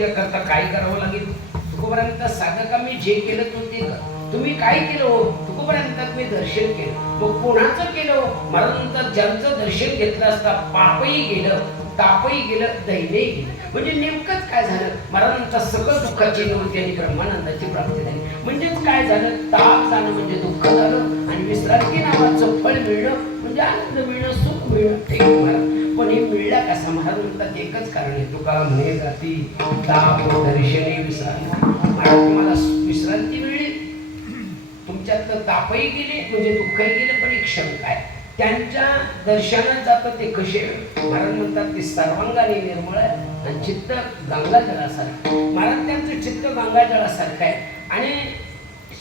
तुझ्याकरता काय करावं लागेल? तुकोबरांत साधका मी जे केलं तू ते कर. तुम्ही काय केलं हो? तुकोबरांतात मी दर्शन केलं. मग कोणाचं केलं हो? मला नंतर ज्यांचं दर्शन घेतलं असता पापही गेलं, तापही गेलं, दैन्यही गेलं. म्हणजे नेमकंच काय झालं? मला नंतर सगळं दुःखाची निवृत्ती आणि ब्रह्मानंदाची प्राप्ती झाली. म्हणजेच काय झालं? ताप जाणं म्हणजे दुःख झालं आणि विश्रांती नावाचं फळ मिळणं म्हणजे आनंद मिळणं, सुख मिळणं. ठीक आहे महाराज, पण हे मिळला कसा? महाराज म्हणतात एकच कारण आहे. तुका म्हणे जाती ताप दर्शने विश्रांती. महाराज तुम्हाला विश्रांती मिळली, तुमच्यातलं तापही गेले म्हणजे दुःखही गेलं. पण एक शंका आहे, त्यांच्या दर्शनात जातं ते कसे? महाराज म्हणतात ते सर्वांगाने निर्मळ आहे आणि चित्त गंगाजळासारखं. महाराज त्यांचं चित्त गंगाजळासारखं आहे आणि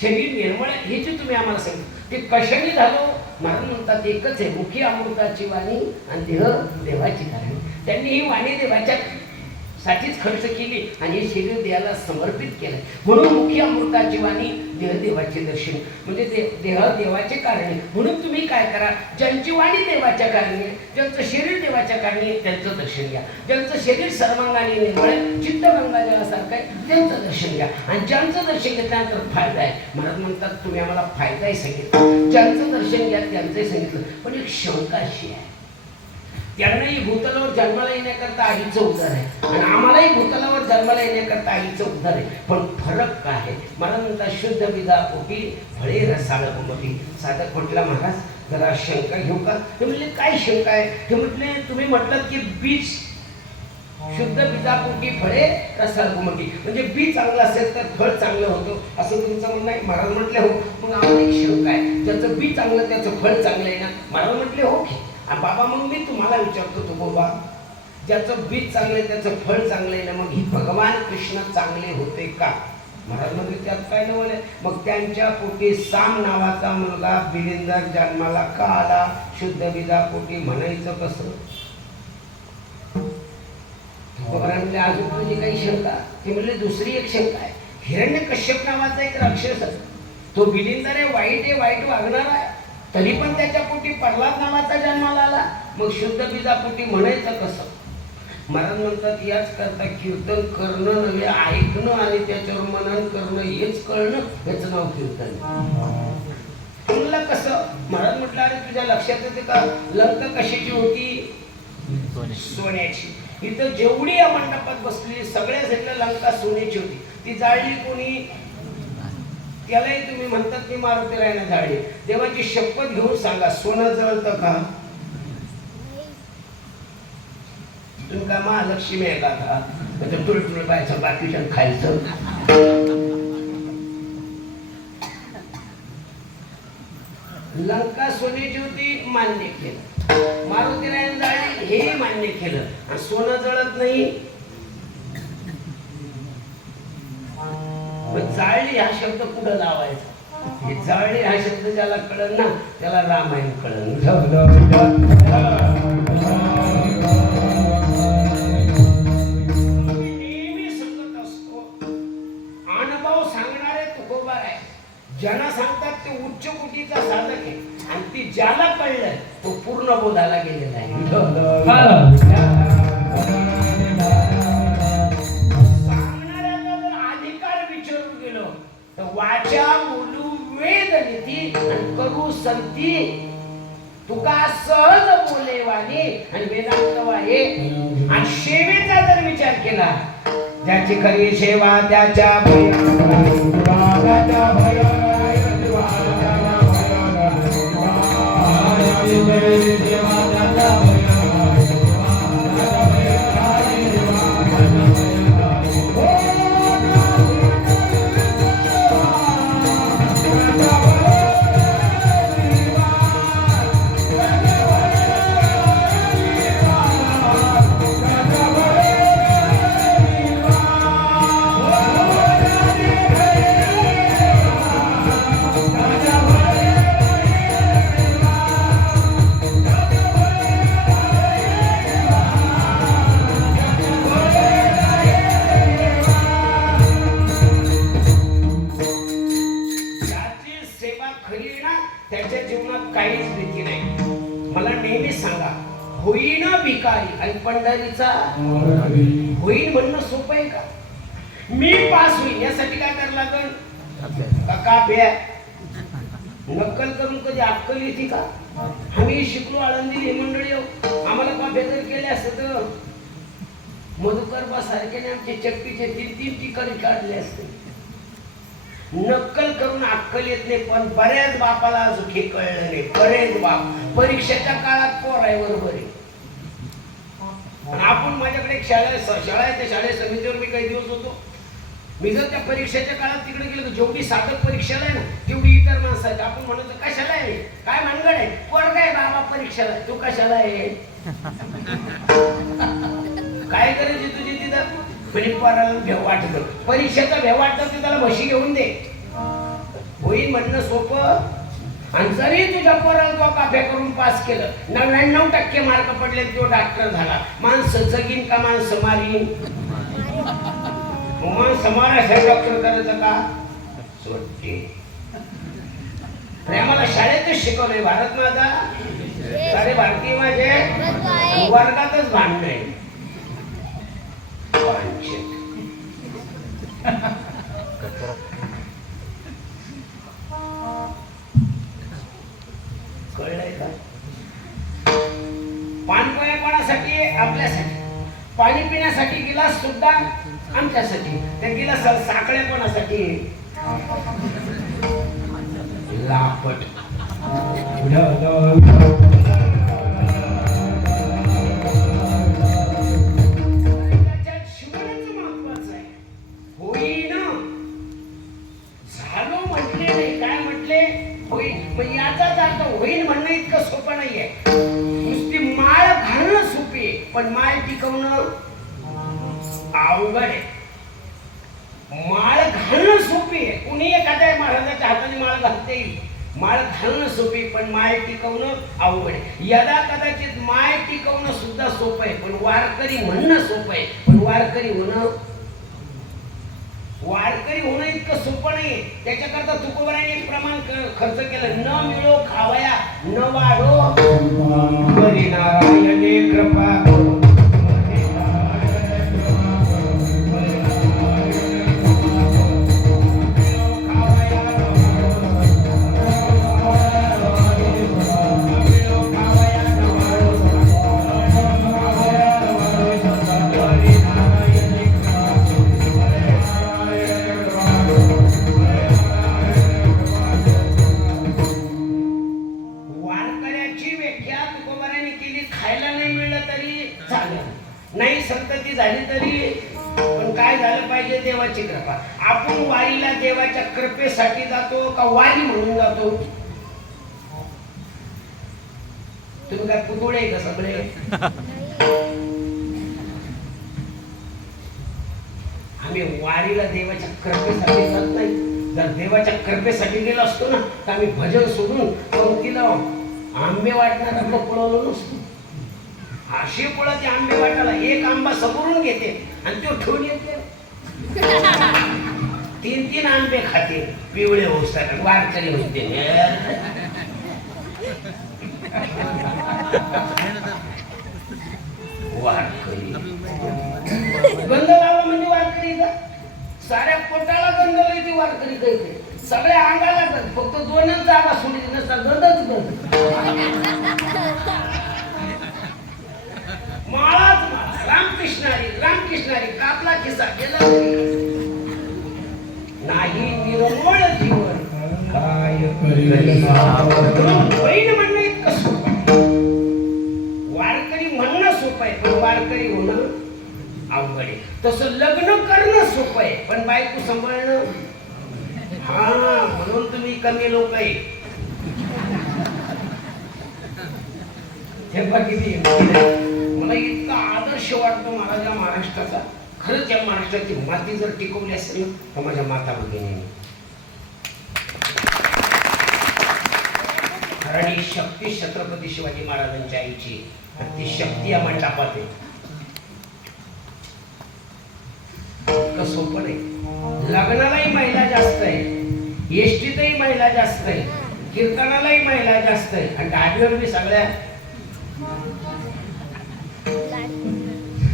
शरीर निर्मळ आहे. हे जे तुम्ही आम्हाला सांगितलं ते कशाने झालं? महाराज म्हणतात एकच आहे, मुखी अमृताची वाणी आणि देह देवाची धारणी. त्यांनी ही वाणी देवाच्या साठीच खर्च केली आणि हे शरीर देवाला समर्पित केलं. म्हणून मुखी अमृताची वाणी, देह देवाचे दर्शन म्हणजे देह देवाचे कारणे. म्हणून तुम्ही काय करा, ज्यांची वाणी देवाच्या कारणे, ज्यांचं शरीर देवाच्या कारणे त्यांचं दर्शन घ्या. ज्यांचं शरीर सर्वांगाने निर्मळ आहे, चित्त गंगाजळासारखं आहे, त्यांचं दर्शन घ्या. आणि ज्यांचं दर्शन घेतल्यानंतर फायदा आहे. महाराज म्हणतात तुम्ही आम्हाला फायदाही सांगितलं, ज्यांचं दर्शन घ्या त्यांचंही सांगितलं. पण एक शंका अशी आहे, त्यांनाही भूतलावर जन्माला येण्याकरता आईचं उद्धार आहे आणि आम्हालाही भूतलावर जन्माला येण्याकरता आईचं उद्धार आहे. पण फरक काय आहे? मला म्हणतात शुद्ध विधा पोटी फळे रसाळ मोठी. साधक म्हटला महाराज जरा शंका घेऊ का? ते म्हणले काय शंका आहे? ते म्हटले तुम्ही म्हटलं की बीज शुद्ध बीजापोटी फळे रसाळ मोठी, म्हणजे बी चांगलं असेल तर फळ चांगलं होतं असं तुमचं म्हणणं आहे? महाराज म्हटले हो. मग आम्हाला एक शंका आहे, ज्याचं बी चांगलं त्याचं फळ चांगलं आहे ना? महाराज म्हटले हो की. बाबा मग मी तुम्हाला विचारतो, तो बाबा ज्याचं बीज चांगलं त्याचं फळ चांगलं आहे ना, मग ही भगवान कृष्ण चांगले होते का? महाराज म्हणजे त्यात काय नवल आहे? मग त्यांच्या पोटी साम नावाचा मुलगा बिलिंदर जन्माला का आला? शुद्ध बीजा पोटी म्हणायचं कसं? म्हणजे अजून तुझी काही शंका? ती म्हणले दुसरी एक शंका आहे. हिरण्यकश्यप नावाचा एक राक्षस आहे, तो बिलिंदर आहे, वाईट वागणार आहे, तरी पण त्याच्या पोटी प्रल्हाद नावाचा जन्माला आला. मग शुद्ध बीजापोटी म्हणायचं कसं? महाराज म्हणतात याच करता कीर्तन करणं नव्हे ऐकणं आणि त्याच्यावर मनन करणं हेच कळणं, याचं नाव कीर्तन. तुला कसं? महाराज म्हटलं अरे तुझ्या लक्षात येते का लंका कशाची होती? सोन्याची. इथं जेवढी या मंडपात बसली सगळ्या साईडला लंका सोन्याची होती. ती जाळली कोणी? त्यालाही तुम्ही म्हणतात मी मारुती रायना झाडे. देवाची शपथ घेऊन सांगा सोनं जळतं का? तुम्ही का महालक्ष्मी आहे का? म्हणजे तुळतुळ पाहायचं बाकीच्या खायचं. लंका सोन्याची होती मान्य केलं, मारुती रायना झाडे हे मान्य केलं आणि सोनं जळत नाही. जाळली हा शब्द कुठं लावायचा? हे जाळली हा शब्द ज्याला कळलं ना त्याला रामायण कळलं. नेहमी सांगत असतो, अनुभव सांगणारे तुकोबा आहे. ज्यांना सांगतात ते उच्च कोटीचा साधक आहे आणि ती ज्याला कळलंय तो पूर्ण बोधाला गेलेला आहे. वाचा बोलू वेद नीती आणि करू संती, तुका सहज बोले वाणी आणि वेदांत वाहे. आणि सेवेचा जर विचार केला, ज्याची खरी सेवा त्याच्या त्याच्या जीवनात काहीच भीती नाही. मला नेहमी सांगा, होईना भिकारी आणि पंढरीचा होईन म्हणणं सोपं आहे का? मी पास होईल यासाठी काय करायला लागल? काप्या नक्कल करून कधी अक्कल येते का? आम्ही शिकलो आळंदी मंडळी, आम्हाला काप्या जर केल्या असत तर मधुकर सारख्याने आमचे चक्कीचे 3-3 ठिकाणी काढले असते. नक्कल करून अक्कल येत नाही, पण बऱ्याच बापाला अजून हे कळलं नाही. बरेच बाप परीक्षेच्या काळात पोर आहे बरोबर आहे. आपण माझ्याकडे एक शाळा आहे, त्या शाळेत समितीवर मी काही दिवस होतो. मी जर त्या परीक्षेच्या काळात तिकडे गेलो तर जेवढी साधक परीक्षेला आहे ना तेवढी इतर माणसाची. आपण म्हणतो कशाला आहे, काय मानगड आहे, पोरग आहे बाबा परीक्षेला, तू कशाला आहे, काय करायची तुझी तिथं? पोराला भेव वाटत, परीक्षेचा भेव वाटत ते त्याला म्हशी घेऊन दे, होईल म्हणणं सोपं. आणि जरी तुझ्या पोराला तो काफ्या करून पास केलं, 99% मार्क पडले, तो डॉक्टर झाला, माणसं जगीन का माणसं मारीन? माणसं मारायसाठी डॉक्टर करायचं का? सोडते. आम्हाला शाळेतच शिकवलंय, भारत माझा सारे भारतीय माझे, वर्गातच भांडण आहे. कळलंय का? पाणपोळ्या कोणासाठी? आपल्यासाठी. पाणी पिण्यासाठी गिलास सुद्धा आमच्यासाठी. त्या गिलासाला साखळ्या कोणासाठी? लापट. होईल म्हणणं इतकं सोपं नाहीये. नुसती माळ घालणं सोपी आहे, पण माळ टिकवणं अवघड आहे. माळ घालणं सोपी आहे, कुणी एखाद्या महाराजाच्या हाताने माळ घालता येईल. माळ घालणं सोपी, पण माळ टिकवणं अवघड आहे. यदा कदाचित माळ टिकवणं सुद्धा सोपं आहे, पण वारकरी म्हणणं सोपं आहे, पण वारकरी होणं इतकं सोपं नाहीये. त्याच्याकरता तुकोबाराने एक प्रमाण खर्च केलं, न मिळो खावया न वाढो हरी नारायणे कृपा. नाही संतती झाली तरी, पण काय झालं पाहिजे? देवाची कृपा. आपण वारीला देवाच्या कृपेसाठी जातो का वारी म्हणून जातो? तुम्ही काय पुतळे का सगळे? आम्ही वारीला देवाच्या कृपेसाठी जात नाही. जर देवाच्या कृपेसाठी गेलो असतो ना तर आम्ही भजन सोडून पंक्तीला आंबे वाटणारा पळवलो नसतो. अशी पळत आंबे वाटायला एक आंबा समोरून घेते आणि तो ठेवून येते. 3-3 आंबे खाते, पिवळे होतात, वारकरी होते. वारकरी गंध लावा म्हणजे वारकरी का? साऱ्या पोटाला गंध लावते वारकरी कहते, सगळ्या अंगाला फक्त 2च जागा सोडली नसता गंधच गंध. माळाच माळा, रामकृष्णारी कापला खिसा गेला नाही निर्मळ जीवन काय होईन म्हणणं इतकं सोपं. वारकरी म्हणणं सोपं आहे, पण वारकरी होणं अवघड आहे. तसं लग्न करणं सोपं आहे, पण बायको सांभाळणं, म्हणून तुम्ही कमी लोक आहे. हे बघितली मला इतका आदर्श वाटतो महाराजा महाराष्ट्राचा. खरंच या महाराष्ट्राची माती जर टिकवली असेल तर माझ्या माता भगिनी, कारण ही शक्ती छत्रपती शिवाजी महाराजांच्या आईची, ती शक्ती या मंडपात आहे. इतकं सोपं नाही. लग्नालाही महिला जास्त आहे, एसटीतही महिला जास्त आहे, कीर्तनालाही महिला जास्त आहे, आणि डावीवर मी सगळ्या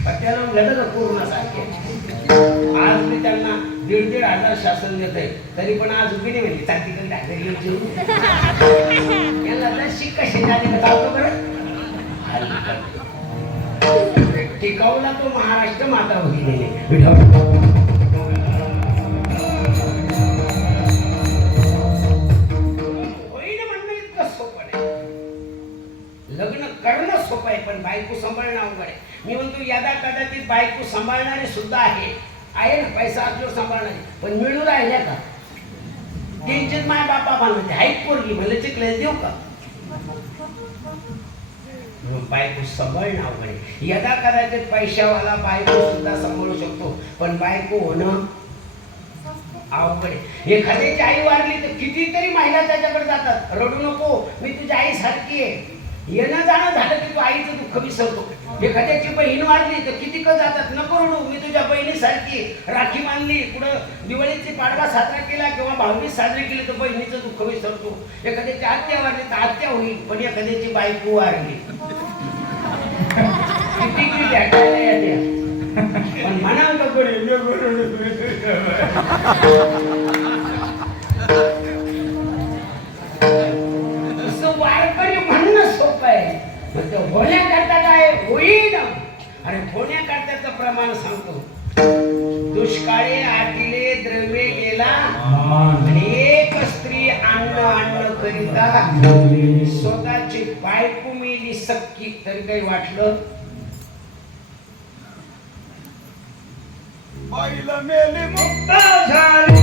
पट्ट्याला पूर्ण सारखे. आज बी त्यांना 1,500 शासन देत आहे, तरी पण आज उभी नाही म्हणजे चालती याला शिक कशी झाली का बरं. टिकावला तो महाराष्ट्र माता होती. लग्न करणं सोपं आहे पण बायको सांभाळणं अवघड आहे. मी म्हणतो यदा कदाचित बायको सांभाळणारी सुद्धा आहे ना, पैसा आपल्यावर सांभाळणारी, पण मिळू राहिल्या का? त्यांचेच माय बापा म्हणते हाईट पोरगी म्हणलं चिकले देऊ का? बायको सांभाळणं अवघड आहे. यदा कदाचित पैशावाला बायको सुद्धा सांभाळू शकतो, पण बायको होणं अवघड आहे. एखाद्याची आई वारली तर कितीतरी महिला त्याच्याकडे जातात, रडू नको मी तुझी आई सारखी आहे. येणं जाणं झालं की तू आईचं दुःख विसरतो. एखाद्याची बहीण वाढली तर किती जातात, नको रडू मी तुझ्या बहिणीसारखी. राखी मानली, कुठं दिवाळीची पाडवा साजरा केला किंवा भावनीच साजरी केली तर बहिणीचं दुःख विसरतो. एखाद्याची आत्या वाढली तर आत्या होईल, पण एखाद्याची बायको वारली किती भेटायला येते पण म्हणा वारकरी म्हणणं सोपं आहे, होण्याकरता काय होईल. आणि होण्याकरताचं प्रमाण सांगतो. दुष्काळी आटिले द्रव्य गेला आणि एक स्त्री अन्न करिता स्वतःची बायको मेली सक्की, तरी काही वाटलं बाईला मेली मुक्त झाली.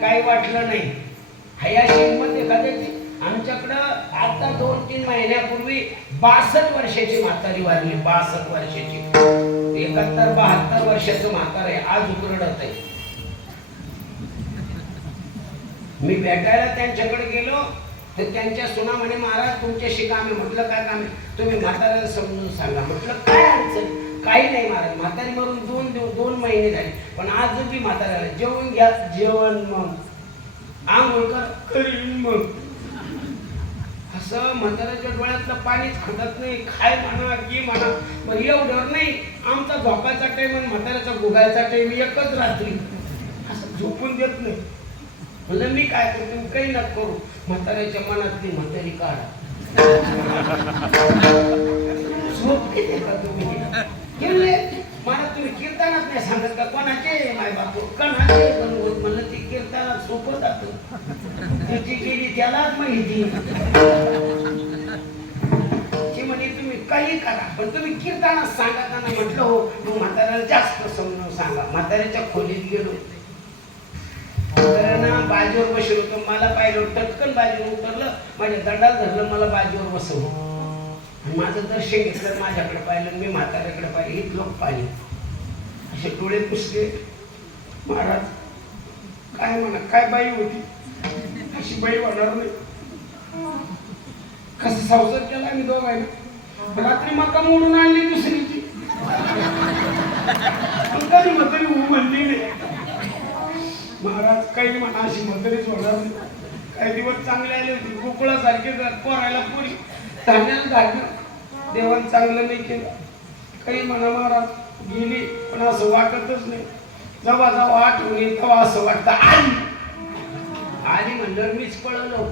काही वाटलं नाही. हयाशीमध्ये एखाद्याची आमच्याकडं आता 2-3 महिन्यापूर्वी 62 वर्षाची म्हातारी वारली. 62 वर्षाची, 71-72 वर्षाचं म्हातार आहे, आज उकरडत आहे. मी भेटायला त्यांच्याकडे गेलो तर त्यांच्या सुना म्हणे महाराज तुमच्याशी काम आहे. म्हटलं काय काम आहे? तुम्ही म्हाताऱ्याला समजून सांगा. म्हटलं काय अडचण? काही नाही महाराज, म्हातारी मरून 2 महिने झाले, पण आज बी म्हाताऱ्याला जेवण घ्या, जेवण मग आंघोळ करीन मग. असं म्हाताऱ्याच्या डोळ्यातलं पाणीच खटत नाही. खाय म्हणा की म्हणा, पण एवढं नाही. आमचा झोपायचा टाइम आणि म्हाताऱ्याचा गुगायचा टाइम एकच रात्री, असं झोपून देत नाही. म्हणलं मी काय करतो, तुम्ही काही नका करू, म्हाताऱ्याच्या मनातली म्हातारी काढा. झोप किती का तुम्ही? मला तुम्ही कीर्तनात नाही सांगत का? कोणाचे माय बापू कोणाचे बनवत? म्हणलं ती कीर्तनात सोपं जातं, तिची गेली त्यालाच माहिती. ती म्हणे तुम्ही काही करा पण तुम्ही कीर्तनात सांगा ना. म्हटलं हो, मग म्हाताऱ्याला जास्त समजून सांगा. म्हाताऱ्याच्या खोलीत गेलो, बाजीवर बसलो होतो. मला पाहिलं, टटकन बाजीवर उतरलं, माझ्या दंडाला धरलं, मला बाजीवर बसवलं. माझं दर्शन घेतलं, माझ्याकडे पाहिलं, मी म्हाताऱ्याकडे पाहिलं, ही लोक पाहिले, असे डोळे पुसले. महाराज काय म्हणा, काय बाई होती, अशी बाई होणार नाही. कसं संसार केला आम्ही दोघांनी. रात्री मका मोडून आणली दुसरीची, कधी म्हातारी म्हणली नाही. महाराज काही म्हणा, अशी म्हातारीच होणार नाही. काही दिवस चांगले आले होते, गोकुळासारखे पोरायला पोरी, धान्याला धान्य, देवान चांगलं नाही केलं. काही म्हणा महाराज, गेली पण असं वाटतच नाही. जेव्हा जेव्हा आठवण येईल तेव्हा असं वाटतं आली म्हणलं मीच पळवलो.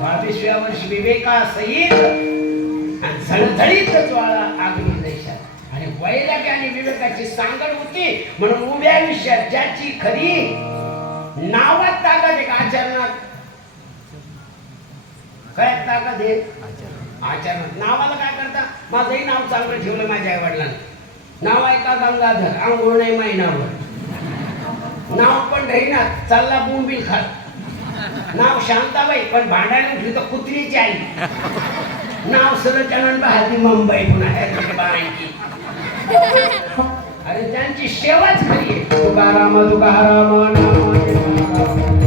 22व्या वर्षी विवेका सहित झळझळीत ज्वाळा आगली देशात. आणि वैराग्य आणि विवेकाची सांगड होती म्हणून उभ्या आयुष्यात ज्याची खरी नावात ताकद आहे का आचरणात काय ताकद आहे आचरणात. नावाला काय करता माझंही नाव चांगलं ठेवलं माझ्या आई वडिलांनी नाव आहे का गंगाधर आंघोळ नाही महिनाभर नाव पण राहीनात चालला बोंबील खात नाव शांताबाई पण भांडायला उठली तर कुत्रीची आई नाव सरचनन बहाती मुंबई पुन्हा अरे त्यांची सेवाच खरी आहे. तुकाराम तुकाराम नाम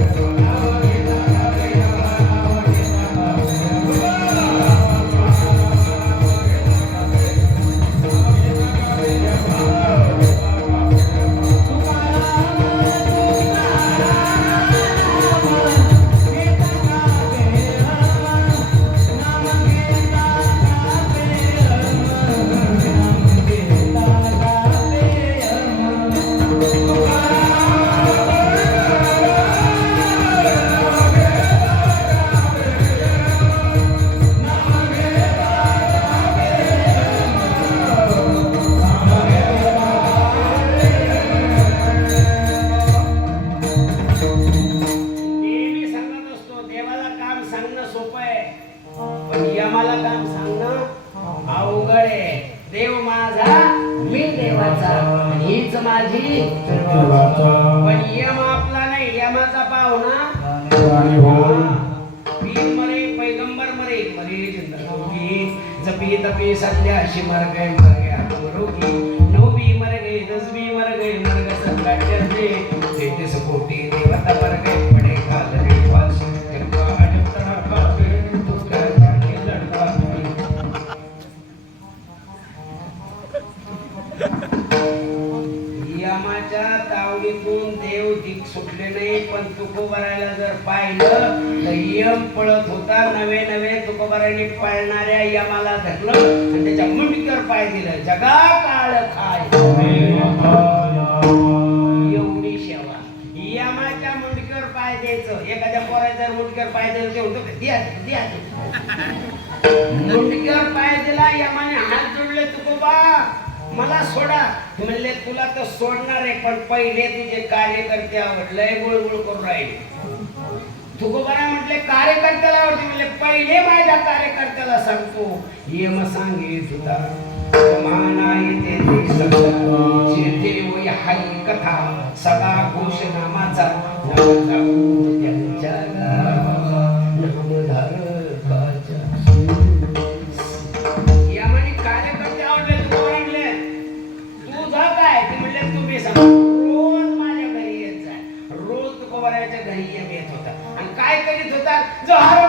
पण यम आपला नाही यमाचा पाहुणा पीर मरे पैगंबर मरे मरे जिंदगी जपी तपी सत्याशी मर गया रोगी नवबी मर गए 10वीं मर गए मर गए सत्याचे 33 कोटी देवता मर गए पडे काल रे पास तेरा अडतरा पावे तू क्या जाने लड़का यमाच्या तावडीतून देव दिक सुटले नाही पण तुकोबारायला जर पाहिलं तर यम पळत होता नवे नवे तुकोबारायने पाळणाऱ्या यमाला धरलं आणि त्याच्या मुंडकीवर पाय दिलं जगा काळ खाय एवढी सेवा यमाच्या मुंडकीवर पाय द्यायचं एखाद्या पोराच्या मुंडकीवर पाय द्यायचं ते होतं द्या मुंडकीवर पाय दिला यमाने हात जोडले तुकोबा मला सोडा म्हणले तुला तर सोडणार आहे पण पहिले तुझे कार्यकर्ते आवडलंय गुळगुळ करून राहिले तुकोबारा म्हटले कार्यकर्त्याला आवडते म्हणले पहिले माझ्या कार्यकर्त्याला सांगतो यम सांगित होता माना येते देव हाई कथा सदा घोषणामाचा त्यांच्या नामधारकाच्या यामध्ये कार्यकर्ते आवडले तुम्ही सांगा रोज माझ्या घरी येत जाय रोज तुकोबाराच्या घरी येत होता आणि काय करीत होता जो हर